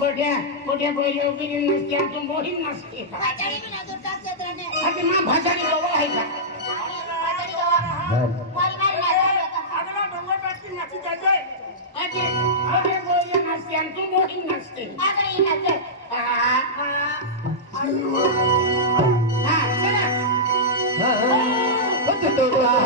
बड्या बड्या बैल वगैरे नसते आमचं बोही नसते. वाचाडी बी नाही दुर्गा क्षेत्राने. आता मा भाषाने बाबा आहे का? वाचाडी गावा वालमारी नाही अगला डोंगर पाठी नाची जायचंय अगे अगे बोही नसते आमचं बोही नसते. आता ही नाचे हा चला. हा हा. हो,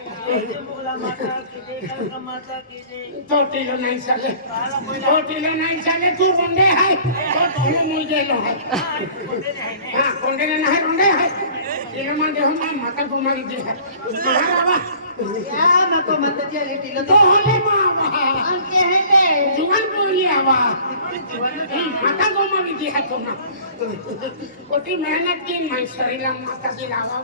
ચોટીલો નહીં ચાલે. ચોટીલો નહીં ચાલે. તું રોંડે હાય. તો તું મૂઈ ગયેલો હાય. હા કોંડેને ના રોંડે હાય. એનો માં દેહમાં માતા ગુમાવી દે મારા બાબા યા ના તો માતા જે લેટી લો તો હોલે માં આવા. કે હે જુવાન બોલી આવા. mata goma mi vieja coma. Porque me la mata y la va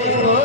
रे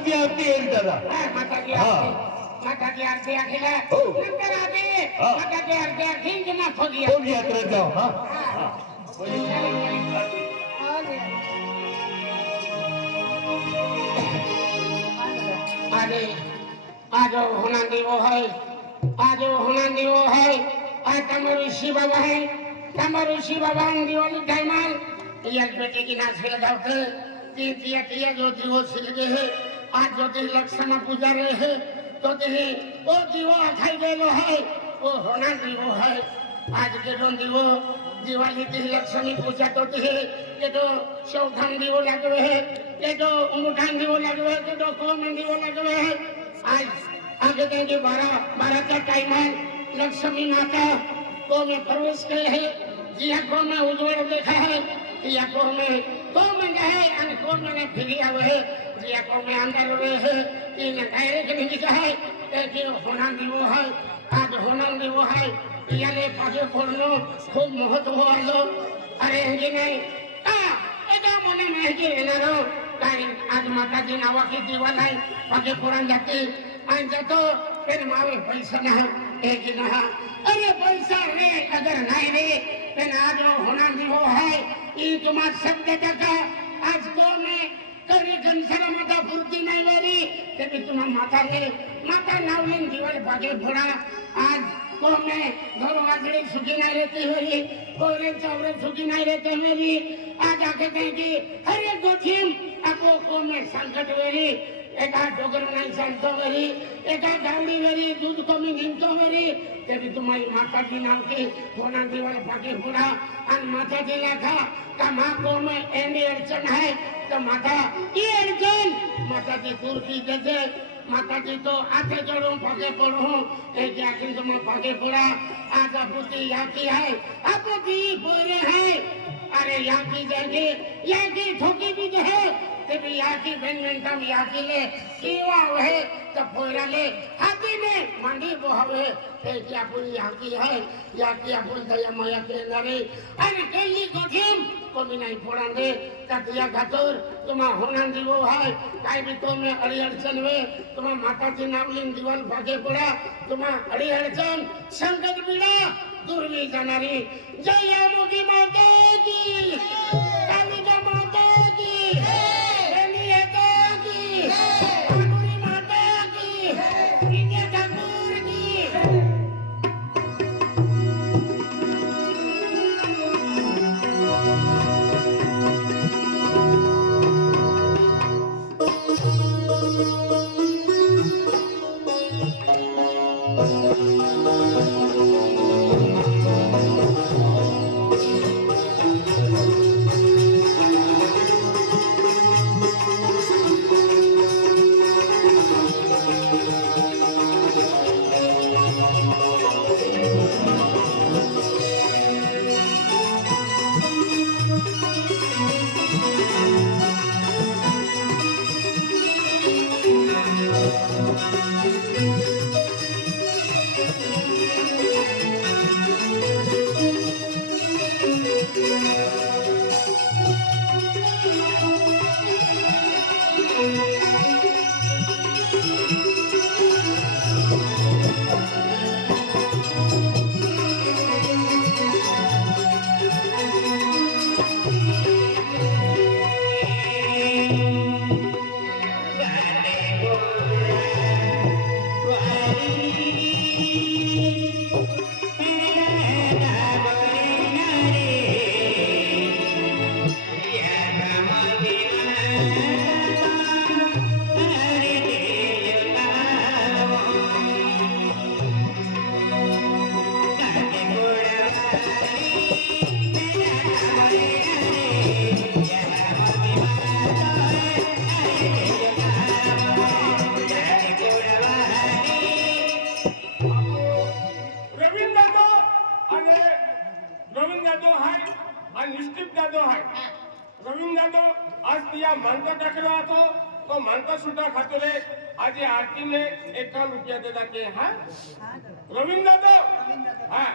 मठाची आरती येईल त्याला मठाची आरती. मठाची आरती आखीला. हो. नंतर आधी हा. मठाची आरती आखीन की मग खोगी कोण यात्रेत जाऊ हा. आगे आज होना देवो है आज होना देवो है आज तमरु ऋषि बाबा है तमरु बाबा हम दिवाली टाइमाल ये बेटे की नाच फिर तीन तीन तीन जो सिल गए हैं। तो दी वो दिवो खाई गेलो है वो होना दिवो है आज के जो दिवो दिवाली दी लक्ष्मी पूजा तो दी ये तो चौथन दिवो लगवे है ये तो मुठान दिवो लगवे है ये तो कोमन दिवो लगवे है आज आगे देंगे बारह बारह का टाइम है लक्ष्मी माता को में प्रवेश करे है जिया को में उज्जवल देखा है जिया को में को में गए अन को में फिर आवे है जिया को में अंदर रहे है इन डायरेक्ट नहीं दिखा है एक ये होना दिवो है आज होना दिवो है ইয়ালে পাশে পড়লো খুব মহত্ব হলো আরে হেঁকে নেই এটা মনে নেই যে এনারও তাই আজ মাতাজি নাওয়াকে দিওয়া নাই পাশে পড়ান যাতে আজ যত फिर मावे पैसा ना एक ना अरे पैसा रे अगर नहीं रे फिर आज वो होना नहीं हो है ये तुम्हारा शब्द का आज को में तरी जनसेना माझा पुरती नाही वारी ते मी माता माताले माता लावले दिवस बागे फोडा आज कोमे घर वाजले सुखी नाही रहते होरी कोरे चौरे सुखी नाही रेते मेरी आज आखते की अरे जोखिम आपको कोमे संकट वेरी एका डोगर नाही वरी एका गावडी वरी दूध कमी निघतो वरी तरी तुम्हारी माताची नाम की कोणा दिवाला पाठी पुढा आणि माता दिला खा का माको में एनी अडचण है तो माता ये अडचण? माताची दूर की देते. माताजी तो आते चढ़ू पगे पढ़ू एक याकिन तुम पगे पड़ा. आज अपुती याकी है अपुती बोरे है अरे याकी जाएँगे याकी ठोकी भी जो है भी याकी बैडमिंटन याकी ले कीवा है तो पोरा ले, हाथी ने मंडी बोहवे। ते की अपुन याकी है याकी अपुन दया माया के नरे। अरे केली कठिन कोमी नहीं फोड़ांगे कटिया घातुर, तुम्हा होना दिवो है। काय भी तो में अड़ी अड़चन वे, तुम्हा माता जी नाम लिन दिवाल भागे पड़ा। तुम्हा अड़ी अड़चन संकट बिड़ा दूर भी जाणारी जय मुगी माता! આજ ત્યાં માનતા દાખલો હતો તો માનતા સુટા ખાતો રે આજે આરતી ને એકાવન રૂપિયા દેતા કે હા રવીન દાદો હા